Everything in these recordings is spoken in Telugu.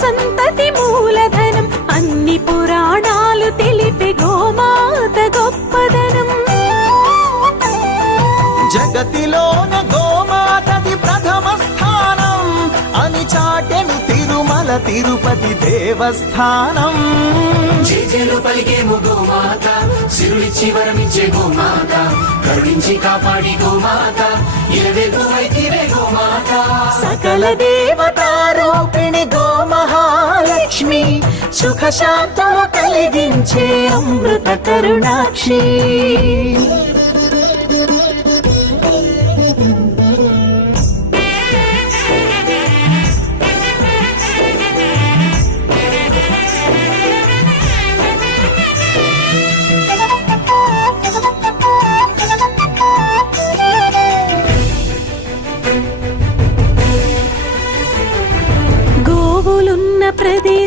సంత తిరుమల తిరుపతి దేవస్థానం. జేజేలు పలికేము గోమాత సిరులిచ్చి వరమిచ్చే గోమాత కరుణించి కాపాడి గోమాత ఇలవేపు వైతివే గోమాత. సకల దేవతారూపిణి గోమహాలక్ష్మి సుఖ శాంతము కలిగించే అమృత కరుణాక్షి.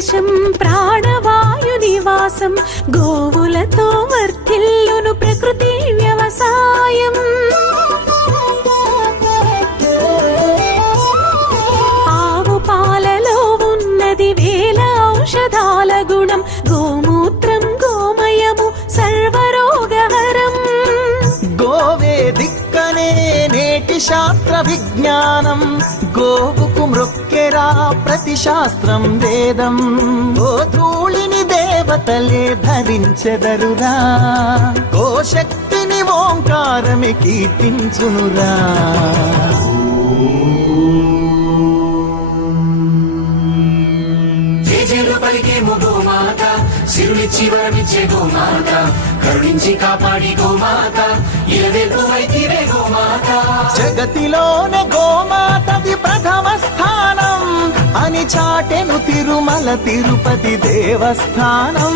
దేశం ప్రాణవాయు నివాసం గోవులతో వర్తిల్లును ప్రకృతి వ్యవసాయం. ఆవు పాలలో ఉన్నది వేల ఔషధాల గుణం గోమూత్రం గోమయము సర్వరోగహరం. గోవే దిక్కనే నేటి శాస్త్ర విజ్ఞానం గోవుకు మృగ మృక్కెరా ప్రతి శాస్త్రం వేదం గోధూళిని దేవతలే ధరించెదరురా. గోశక్తిని ఓంకారమి కీర్తించునురా. పలికేము గోమాత సిరులిచ్చి వరమిచ్చే గోమాత కరుణించి కాపాడి గోమాత గోమాత జగతిలోన గోమాతది ప్రథమ చాటెను తిరుమల తిరుపతి దేవస్థానం.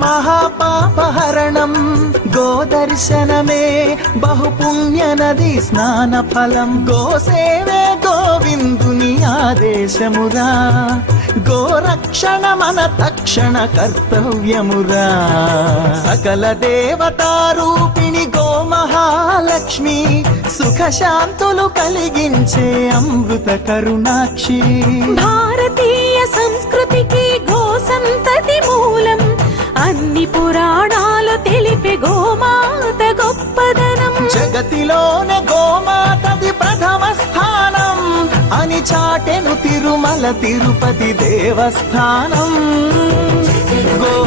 మహాపాపహరణం గోదర్శనమే బహుపుణ్య నది స్నాన ఫలం గోసేవే గోవిందుని ఆదేశమురా గోరక్షణ మన తక్షణ కర్తవ్యమురా. సకల దేవతారూపిణి గోమహాలక్ష్మి సుఖ కలిగించే అమృత కరుణాక్షి. భారతీ పురాణాలు తెలిపే గోమాత గొప్పదనం. జగతిలోన గోమాతది ప్రథమ స్థానం. అని చాటెను తిరుమల తిరుపతి దేవస్థానం. గో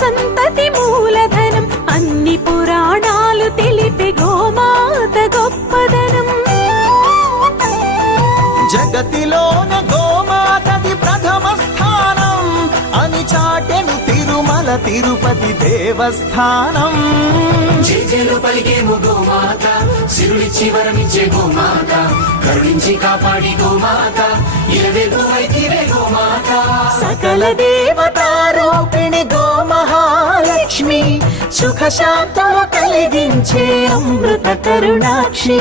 సంతతి మూలధనం తిరుమల తిరుపతి దేవస్థానం. జేజేలు పలికేము గోమాత సిరులిచ్చి వరమిచ్చే గోమాత కరుణించి కాపాడి గోమాత వైతివే గోమాత సకల దేవతారూపిణి గోమహాలక్ష్మి సుఖశాంతము కలిగించే అమృత కరుణాక్షి.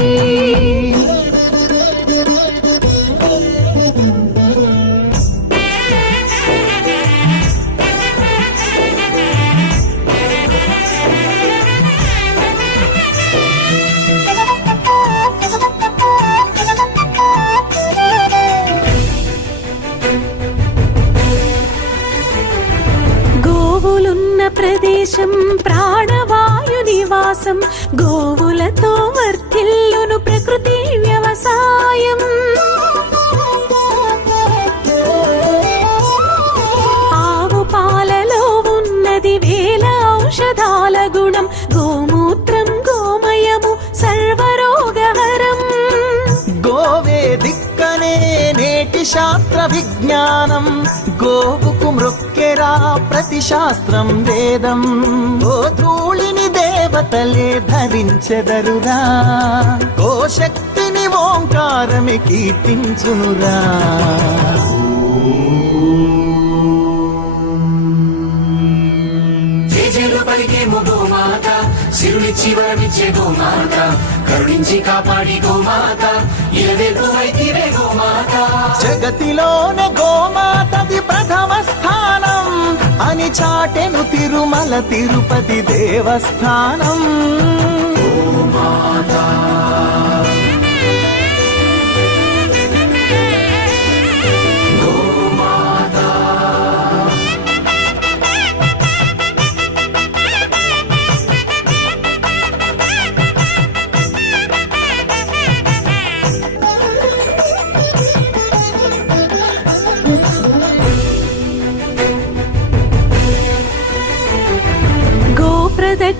గోవులున్న ప్రదేశం ప్రాణవాయు నివాసం గోవులతో వర్తిల్లును ప్రకృతి వ్యవసాయం. ఆవు పాలలో ఉన్నది వేల ఔషధాల గుణం గోమూత్రం గోమయము సర్వరోగహరం. గోవే దిక్కనే నేటి శాస్త్ర విజ్ఞానం గోవు మృక్కెరా ప్రతి శాస్త్రం వేదం. ఓ ధూళిని దేవతలే ధరించెదరురా. ఓ శక్తిని ఓంకారమి కీర్తించునురా. పలికేము గోమాత వరమిచ్చే గోమాత కరుణించి కాపాడి గోమాత ఇలవెల్పు వైతివే గోమాత జగతిలోనే గోమాతది ప్రథమ స్థానం అని చాటెను తిరుమల తిరుపతి దేవస్థానం.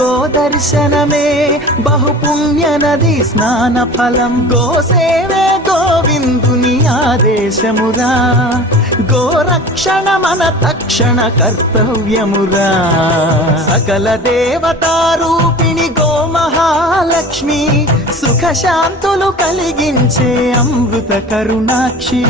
గోదర్శనమే బహుపుణ్య నది స్నాన ఫలం. గోసేవే గోవిందుని ఆదేశమురా. గోరక్షణ మన తక్షణ కర్తవ్యమురా. సకల దేవతారూపిణి గోమహాలక్ష్మి సుఖశాంతులు కలిగించే అమృత కరుణాక్షి.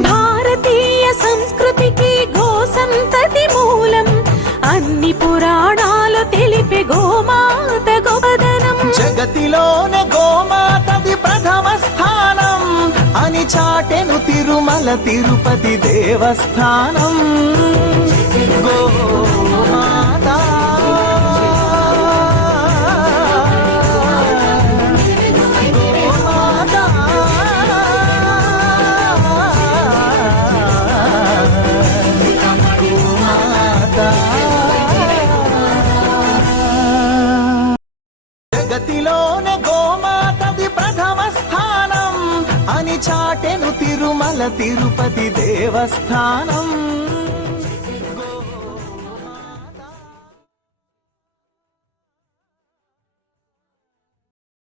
భారతీయ సంస్కృతికి గో సంతతి మూలం. అన్ని పురాణ తెలిపే గోమాత గోపదనం. జగతిలోనే గోమాతది ప్రథమ స్థానం. అని చాటెను తిరుమల తిరుపతి దేవస్థానం. గో జగతిలోనే గోమాతది ప్రథమ స్థానం. అని చాటెను తిరుమల తిరుపతి దేవస్థానం.